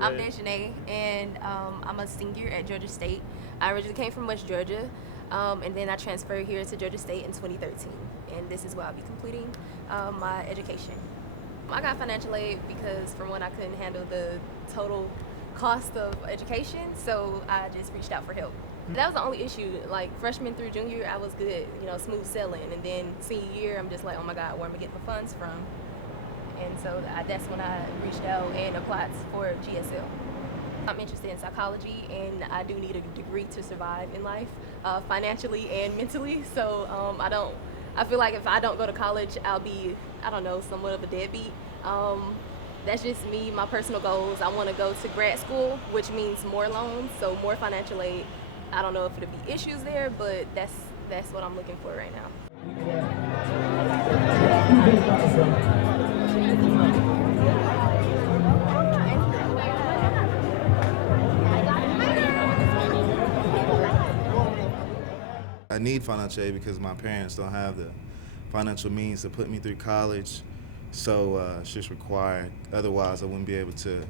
I'm Deshanae, and I'm a senior at Georgia State. I originally came from West Georgia, and then I transferred here to Georgia State in 2013, and this is where I'll be completing my education. I got financial aid because, for one, I couldn't handle the total cost of education, so I just reached out for help. That was the only issue. Like freshman through junior year, I was good, smooth sailing, and then senior year, I'm just like, oh my God, where am I getting the funds from? And so that's when I reached out and applied for GSU. I'm interested in psychology, and I do need a degree to survive in life, financially and mentally. So I feel like if I don't go to college, I'll be, I don't know, somewhat of a deadbeat. That's just me, my personal goals. I want to go to grad school, which means more loans, so more financial aid. I don't know if it'll be issues there, but that's what I'm looking for right now. I need financial aid because my parents don't have the financial means to put me through college, so it's just required. Otherwise, I wouldn't be able to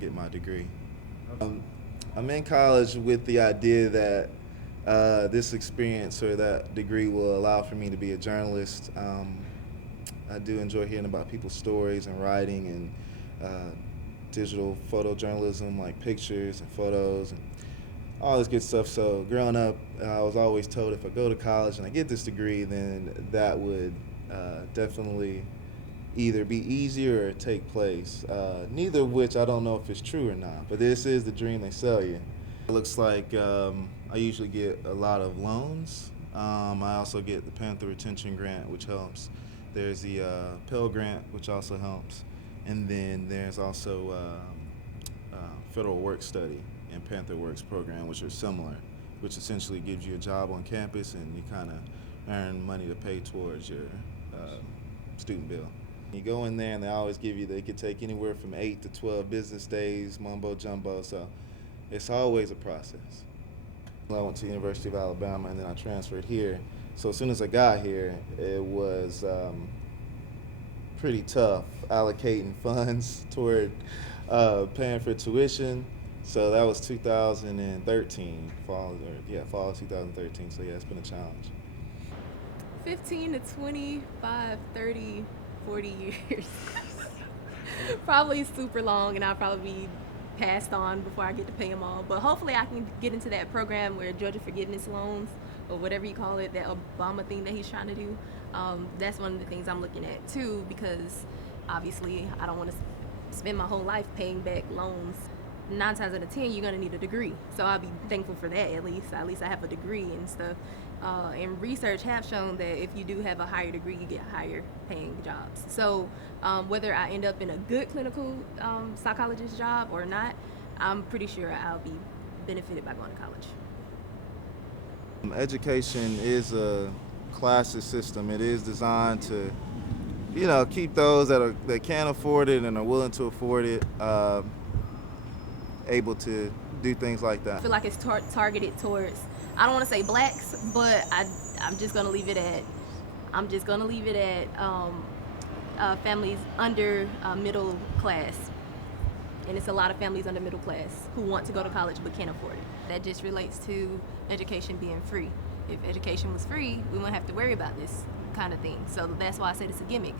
get my degree. I'm in college with the idea that this experience or that degree will allow for me to be a journalist. I do enjoy hearing about people's stories and writing and digital photojournalism, like pictures and photos and all this good stuff. So growing up, I was always told if I go to college and I get this degree, then that would definitely either be easier or take place. Neither of which I don't know if it's true or not, but this is the dream they sell you. It looks like I usually get a lot of loans. I also get the Panther Retention Grant, which helps. There's the Pell Grant, which also helps. And then there's also Federal Work Study and Panther Works program, which are similar, which essentially gives you a job on campus and you kind of earn money to pay towards your student bill. You go in there and they always give you, they could take anywhere from 8 to 12 business days, mumbo jumbo, so it's always a process. I went to the University of Alabama and then I transferred here. So as soon as I got here, it was pretty tough allocating funds toward paying for tuition. So that was 2013, fall of 2013. So yeah, it's been a challenge. 15 to 25, 30, 40 years. Probably super long, and I'll probably be passed on before I get to pay them all. But hopefully I can get into that program where Georgia Forgiveness Loans, or whatever you call it, that Obama thing that he's trying to do. That's one of the things I'm looking at too, because obviously I don't want to spend my whole life paying back loans. 9 times out of 10, you're gonna need a degree. So I'll be thankful for that. At least I have a degree and stuff. And research have shown that if you do have a higher degree, you get higher paying jobs. So whether I end up in a good clinical psychologist job or not, I'm pretty sure I'll be benefited by going to college. Education is a classes system. It is designed to, keep those that can't afford it and are willing to afford it able to do things like that. I feel like it's targeted towards, I don't want to say blacks, but I'm just gonna leave it at families under middle class. And it's a lot of families under middle class who want to go to college but can't afford it. That just relates to education being free. If education was free, we wouldn't have to worry about this kind of thing. So that's why I said it's a gimmick.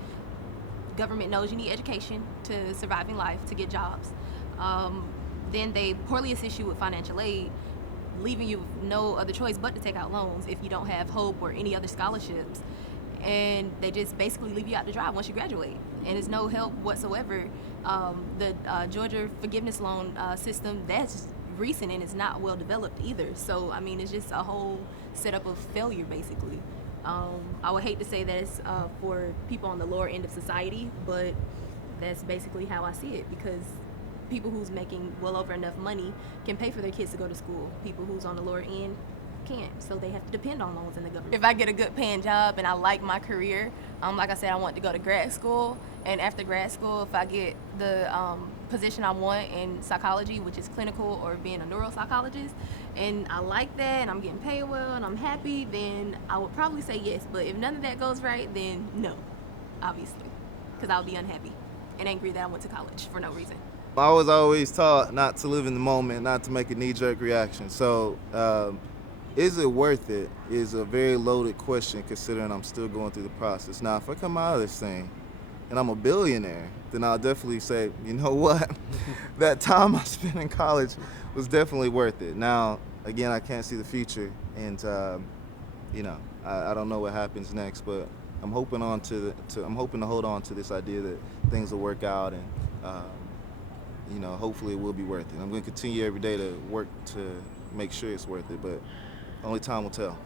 Government knows you need education to survive in life, to get jobs. Then they poorly assist you with financial aid, leaving you with no other choice but to take out loans if you don't have HOPE or any other scholarships. And they just basically leave you out to dry once you graduate. And there's no help whatsoever. The Georgia forgiveness loan system, that's recent and it's not well developed either. So, I mean, it's just a whole setup of failure, basically. I would hate to say that it's for people on the lower end of society, but that's basically how I see it, because people who's making well over enough money can pay for their kids to go to school. People who's on the lower end can't, so they have to depend on loans in the government. If I get a good paying job and I like my career, like I said, I want to go to grad school, and after grad school, if I get the position I want in psychology, which is clinical or being a neuropsychologist, and I like that and I'm getting paid well and I'm happy, then I would probably say yes. But if none of that goes right, then no, obviously, because I'll be unhappy and angry that I went to college for no reason. I was always taught not to live in the moment, not to make a knee-jerk reaction. So, is it worth it? Is a very loaded question considering I'm still going through the process. Now, if I come out of this thing and I'm a billionaire, then I'll definitely say, you know what, that time I spent in college was definitely worth it. Now, again, I can't see the future, and I don't know what happens next, but I'm hoping I'm hoping to hold on to this idea that things will work out, and hopefully it will be worth it. I'm going to continue every day to work to make sure it's worth it, but only time will tell.